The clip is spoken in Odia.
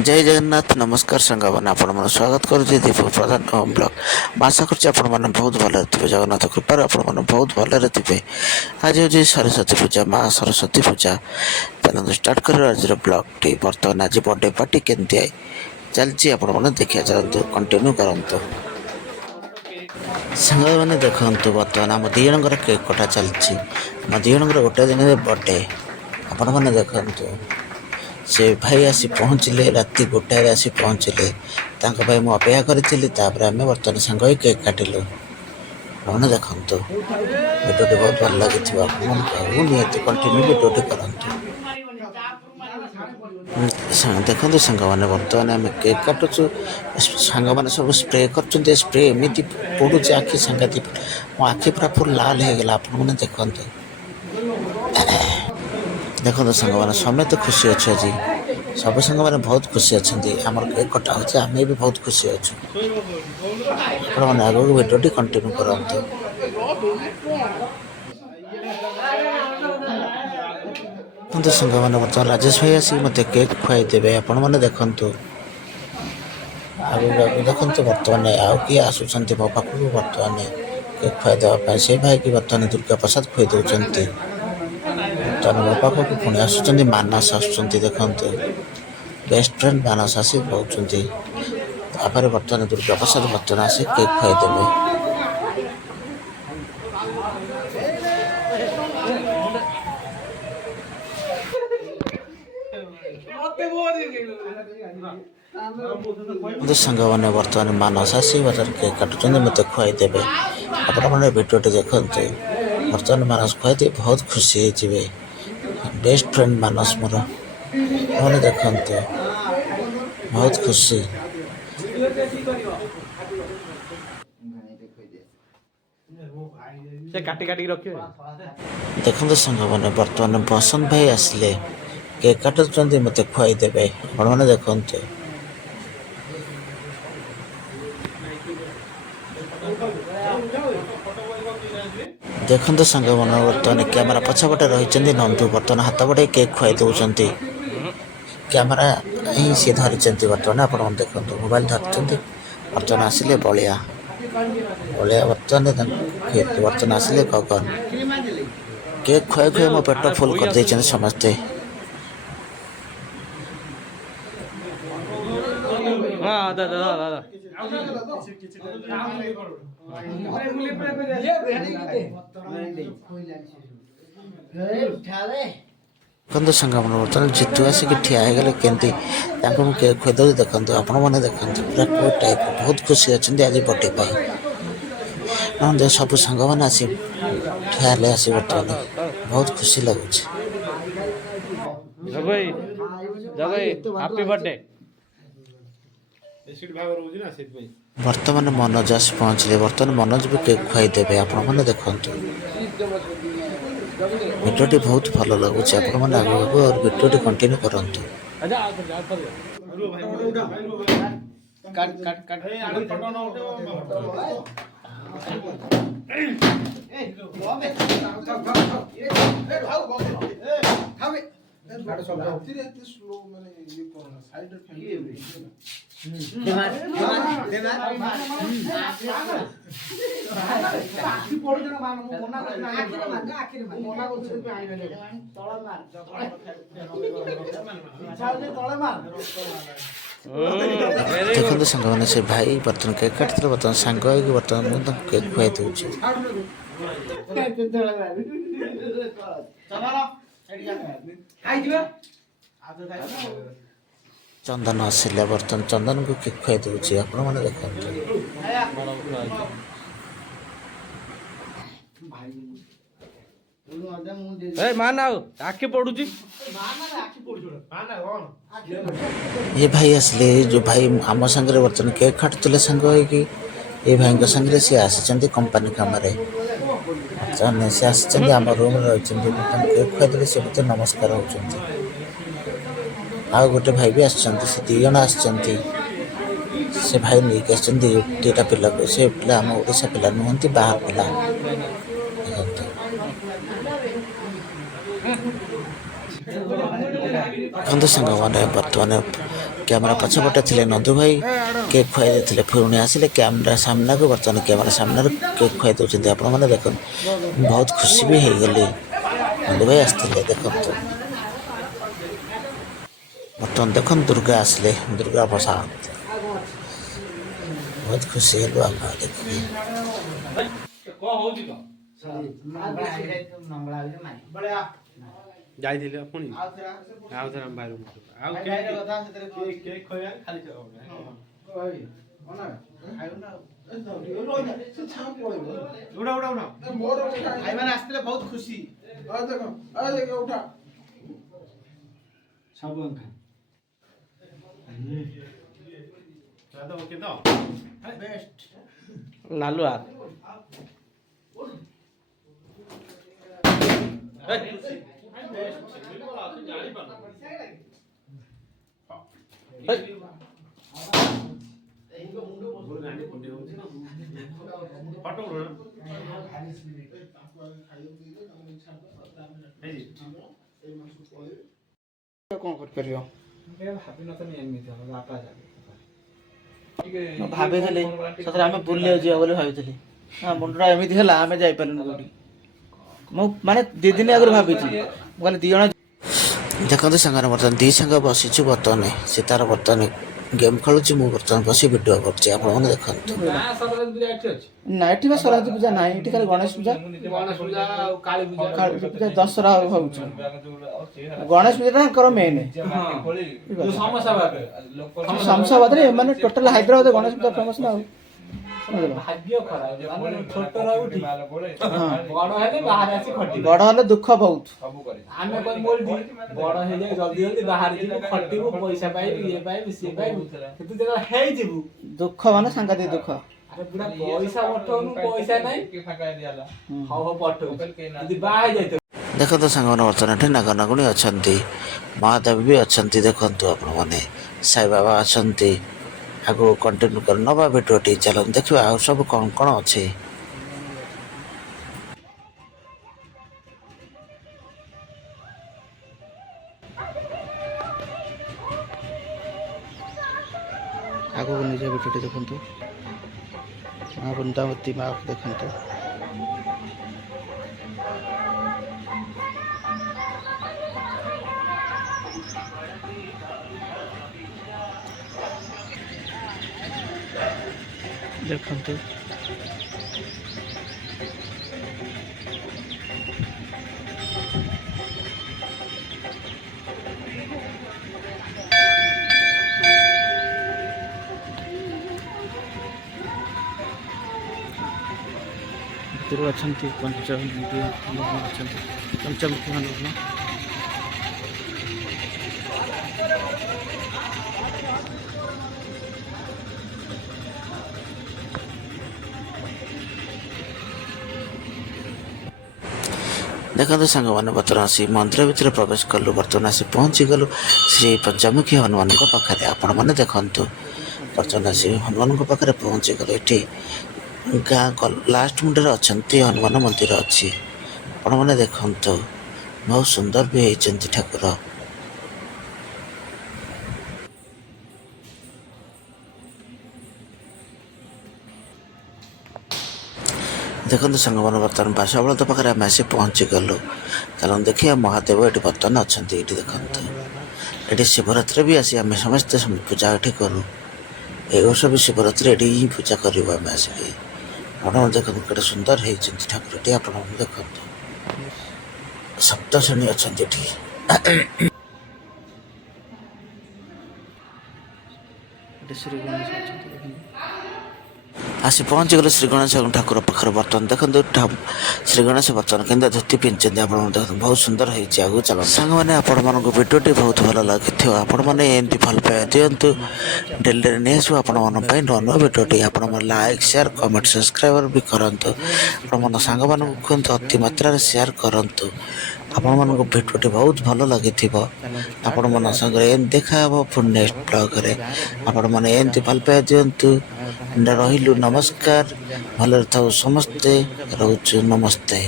जय जगन्नाथ नमस्कार सांगने आपण मन स्वागत करुच्ची दीप प्रधान होम ब्लॉग आशा कर बहुत भल थे जगन्नाथ कृपार आपण बहुत भल थे। आज हूँ सरस्वती पूजा माँ सरस्वती पूजा चलते स्टार्ट कर आज ब्लॉग टी बर्तमान आज बर्थडे पार्टी केमती चलती आपण देखिए चलते कंटिन्यू करूँ सांग मैंने देखु बर्तमान आम दी जन केक कटा चलती आम दी जन गोटे दिन बर्थडे आपण मैंने देखु से भाई आसी पहुँचले राति गोटाए आसी पहुँचले मुझे अपेक्षा करी आम बर्तमान सांग केक काटिलु मैंने देखु भिडियोटी बहुत भल लगी निहत कंटिन्यू भिडियोटी करूँ देखो सांग मैंने बर्तमान आम केक काटुचु सांग मैंने सब स्प्रे कर स्प्रे एमती पड़ू आखि सांघातिक मो आखि पूरा फुल लाल हो गला आपने देखते देखो सांग मैंने समस्त खुशी अच्छे आज सब सांग मैंने बहुत खुशी अच्छा आमर केक कटा हो आम भी बहुत खुशी अच्छे मैंने आगे भिडियोटी कंटिन्यू करते देखते सांग मैंने बर्तमान राजेश भाई आसिक मत केक खुआई देवे आपण मैंने देखु आगे देखते बर्तमान आउ किए आसुँच मो पाक बर्तमान केक खुआई देवाई से भाई की बर्तमान दुर्गा प्रसाद खुआई दौरान बर्तमान मो पाक पुणी आसुँच मानस आसुँच देखते बेस्ट फ्रेंड मानस आसी कहते बर्तमान दुर्गा प्रसाद बर्तमान आसी केक खुआई देवे सांग मैंने बर्तमान मानस आसी बर्तमान केक काटुच्च मत खुआई देवे आपने भिडियोटी देखते बर्तमान मानस खुआई दे बहुत खुशी हो बेस्ट फ्रेंड मानस मोर मैंने देखते बहुत खुशी देखते सांग मैंने बर्तमान बसंत भाई आसिले केक काटुच्च मत खुआई देवे आपने देखते देखते सांग मैंने बर्तमान कैमेरा पछपटे रही नंदू बर्तमान हाथ बड़े केक खुआई दौरान कैमेरा ही सी धरी बर्तमान आप देखते मोबाइल धरती बर्तमान आसिले बलिया बलिया बर्तमान आसिले गगन केक खुआई खुआई मो पेट फुल कर समस्ते देखते सांग बर्तमान जितु आसिक ठिया होगले केमती केक खुद देखते आपण मैंने देखते पूरा कोई टाइप बहुत खुशी अच्छा आज बर्थडे पाई सब सांग मैंने आसी ठिया आस बर्तमान बहुत खुशी लगुच बर्तमान मनोज आस पहुँचले बर्तमान मनोज भी केक खुआई देवे आपने देखते भिडियोटी बहुत भल लगुच आपने आगे और भिडियोटी कंटिन्यू करते देखते सांग मैंने से भाई बर्तमान केक काटते बर्तमान सांग बर्तमान मुझे केक खुआई दूसरी चंदन आसिले बर्तमान चंदन को केक खुआई दूसरी आपने देखते ये भाई आसिले जो भाई आम सांगे बर्तमान केक काटुले सांग ये भाई सांगे सी आसी कंपानी कम से आसी आम रूम रही केक खुआई से मत नमस्कार होती आ गोटे भाई भी से दी जन आसते से भाई नहीं दुटा पिला को से पिला आम ओडिशा पिला नुहति बाहर पिला देखते सांग मैंने बर्तमान କ୍ୟାମେରା ପଛପଟେ ଥିଲେ ନଦୁ ଭାଇ କେକ୍ ଖୁଆଇ ଦେଇଥିଲେ ପୁଣି ଆସିଲେ କ୍ୟାମେରା ସାମ୍ନାକୁ ବର୍ତ୍ତମାନ କ୍ୟାମେରା ସାମ୍ନାରେ କେକ୍ ଖୁଆଇ ଦେଉଛନ୍ତି ଆପଣମାନେ ଦେଖନ୍ତୁ ବହୁତ ଖୁସି ବି ହେଇଗଲି ନଦୁ ଭାଇ ଆସିଥିଲେ ଦେଖନ୍ତୁ ବର୍ତ୍ତମାନ ଦେଖନ୍ତୁ ଦୁର୍ଗା ଆସିଲେ ଦୁର୍ଗା ପ୍ରସାଦ ବହୁତ ଖୁସି ହେଲୁ ଆପଣ ଦେଖିକି ଯାଇଥିଲି ପୁଣି ଆଉ ଥରେ ଆମ ଭାଇ ଆଉ ଆସିଥିଲେ ବହୁତ ଖୁସି ସବୁ ଲାଲୁ ଆ କଣ କରିପାରିବ ଭାବିଥିଲି ସତରେ ଆମେ ବୁଲିବାକୁ ଯିବା ବୋଲି ଭାବିଥିଲି ମୁଣ୍ଡଟା ଏମିତି ହେଲା ଆମେ ଯାଇପାରିଲୁନି କୋଉଠି ମୁଁ ମାନେ 2 ଦିନ ଆଗରୁ ଭାବିଛି ମୁଁ କହିଲି 2 ଜଣ ଦେଖନ୍ତୁ ସାଙ୍ଗରେ ବର୍ତ୍ତମାନ ଦୁଇ ସାଙ୍ଗ ବସିଛୁ ବର୍ତ୍ତମାନ ସେ ତାର ବର୍ତ୍ତମାନ ଗେମ୍ ଖେଳୁଛି ମୁଁ ବର୍ତ୍ତମାନ ବସି ଭିଡ଼ିଓ କରୁଛି ଆପଣମାନେ ଦେଖନ୍ତୁ ନା ଏଠି ବା ସରସ୍ୱତୀ ପୂଜା ନାହିଁ ଏଠି ଖାଲି ଗଣେଶ ପୂଜା କାଳୀ ପୂଜା ଦଶହରା ହଉଛି ଗଣେଶ ପୂଜା ତାଙ୍କର ମେନ୍ ଶମଶାବାଦରେ ଏମାନେ ଟୋଟାଲ ହାଇଦ୍ରାବାଦ ଗଣେଶ ପୂଜା ଫେମସ୍ ନା ଆଉ ବଡ ହେଲେ ଦୁଃଖ ବହୁତ ଆମେ ବଡ ହେଇଯାଏ ଜଲ୍ଦି ଜଲ୍ଦି ବାହାରେ ଯିବୁ ଖଟିବୁ ପଇସା ପାଇବୁ ଇଏ ପାଇବୁ ସିଏ ପାଇବୁ କିନ୍ତୁ ଯେତେବେଳେ ହେଇଯିବୁ ଦୁଃଖ ମାନେ ସାଂଘାତିକ ଦୁଃଖ ଆରେ ପୁରା ପଇସା ପଠଉନୁ ପଇସା ନାହିଁ ହଉ ପଠଉ ଯଦି ବାହା ହେଇଯାଇଥିବ ଦେଖନ୍ତୁ ସାଙ୍ଗମାନେ ବର୍ତ୍ତମାନ ଏଠି ନାଗନାଗୁଣୀ ଅଛନ୍ତି ମହାଦେବ ବି ଅଛନ୍ତି ଦେଖନ୍ତୁ ଆପଣମାନେ ସାଇବାବା ଅଛନ୍ତି ଆଗକୁ କଣ୍ଟିନ୍ୟୁ କରି ନେବା ଭିଡ଼ିଓଟି ଚାଲନ୍ତୁ ଦେଖିବା ଆଉ ସବୁ କ'ଣ କ'ଣ ଅଛି ଆଗକୁ ନିଜ ଭିଡ଼ିଓଟି ଦେଖନ୍ତୁ ମା ବୃନ୍ଦାବତୀ ମାକୁ ଦେଖନ୍ତୁ ଦେଖନ୍ତୁ ଭିତରୁ ଅଛନ୍ତି ପଞ୍ଚମୁଖୀ ଅଛନ୍ତି ପଞ୍ଚମୁଖୀ ମାନଙ୍କୁ ଦେଖନ୍ତୁ ସାଙ୍ଗମାନେ ବର୍ତ୍ତମାନ ଆସି ମନ୍ଦିର ଭିତରେ ପ୍ରବେଶ କଲୁ ବର୍ତ୍ତମାନ ଆସି ପହଞ୍ଚିଗଲୁ ଶ୍ରୀ ପଞ୍ଚମୁଖୀ ହନୁମାନଙ୍କ ପାଖରେ ଆପଣମାନେ ଦେଖନ୍ତୁ ବର୍ତ୍ତମାନ ଆସି ହନୁମାନଙ୍କ ପାଖରେ ପହଞ୍ଚିଗଲୁ ଏଠି ଗାଁ ଲାଷ୍ଟ ମୁଣ୍ଡରେ ଅଛନ୍ତି ହନୁମାନ ମନ୍ଦିର ଅଛି ଆପଣମାନେ ଦେଖନ୍ତୁ ବହୁତ ସୁନ୍ଦର ବି ହେଇଛନ୍ତି ଠାକୁର ଦେଖନ୍ତୁ ସାଙ୍ଗମାନେ ବର୍ତ୍ତମାନ ବାସବଳଦ ପାଖରେ ଆମେ ଆସି ପହଞ୍ଚିଗଲୁ ଚାଲନ୍ତୁ ଦେଖିବା ମହାଦେବ ଏଠି ବର୍ତ୍ତମାନ ଅଛନ୍ତି ଏଠି ଦେଖନ୍ତୁ ଏଠି ଶିବରାତ୍ରି ବି ଆସି ଆମେ ସମସ୍ତେ ପୂଜା ଏଠି କରୁ ଏ ବର୍ଷ ବି ଶିବରାତ୍ରି ଏଠି ହିଁ ପୂଜା କରିବୁ ଆମେ ଆସିକି ଆପଣମାନେ ଦେଖନ୍ତୁ କେତେ ସୁନ୍ଦର ହେଇଛନ୍ତି ଠାକୁରଟି ଆପଣମାନେ ଦେଖନ୍ତୁ ସପ୍ତଶେଣୀ ଅଛନ୍ତି ଏଠି ଶ୍ରୀ ଗଣେଶ ଅଛନ୍ତି ଆସି ପହଞ୍ଚିଗଲେ ଶ୍ରୀ ଗଣେଶ ଠାକୁର ପାଖରେ ବର୍ତ୍ତମାନ ଦେଖନ୍ତୁ ଶ୍ରୀ ଗଣେଶ ବର୍ତ୍ତମାନ କେନ୍ଦ୍ର ଧୋତି ପିନ୍ଧିଛନ୍ତି ଆପଣମାନେ ଦେଖନ୍ତୁ ବହୁତ ସୁନ୍ଦର ହେଇଛି ଆଗକୁ ଚାଲନ୍ତୁ ସାଙ୍ଗମାନେ ଆପଣମାନଙ୍କୁ ଭିଡ଼ିଓଟି ବହୁତ ଭଲ ଲାଗିଥିବ ଆପଣମାନେ ଏମିତି ଭଲ ପାଇବା ଦିଅନ୍ତୁ ଡେଲି ଡେଲି ନେଇ ଆସିବୁ ଆପଣମାନଙ୍କ ପାଇଁ ନୂଆ ନୂଆ ଭିଡ଼ିଓଟି ଆପଣମାନେ ଲାଇକ୍ ସେୟାର କମେଣ୍ଟ ସବସ୍କ୍ରାଇବର ବି କରନ୍ତୁ ଆପଣମାନଙ୍କ ସାଙ୍ଗମାନଙ୍କୁ କୁହନ୍ତୁ ଅତି ମାତ୍ରାରେ ସେୟାର କରନ୍ତୁ ଆପଣମାନଙ୍କୁ ଭିଡ଼ିଓଟି ବହୁତ ଭଲ ଲାଗିଥିବ ଆପଣମାନଙ୍କ ସାଙ୍ଗରେ ଏମିତି ଦେଖା ହେବ ପୁଣି ନେକ୍ସଟ ବ୍ଲଗରେ ଆପଣମାନେ ଏମିତି ଭଲ ପାଇବା ଦିଅନ୍ତୁ ରହିଲୁ ନମସ୍କାର ଭଲରେ ଥାଉ ସମସ୍ତେ ରହୁଛୁ ନମସ୍ତେ।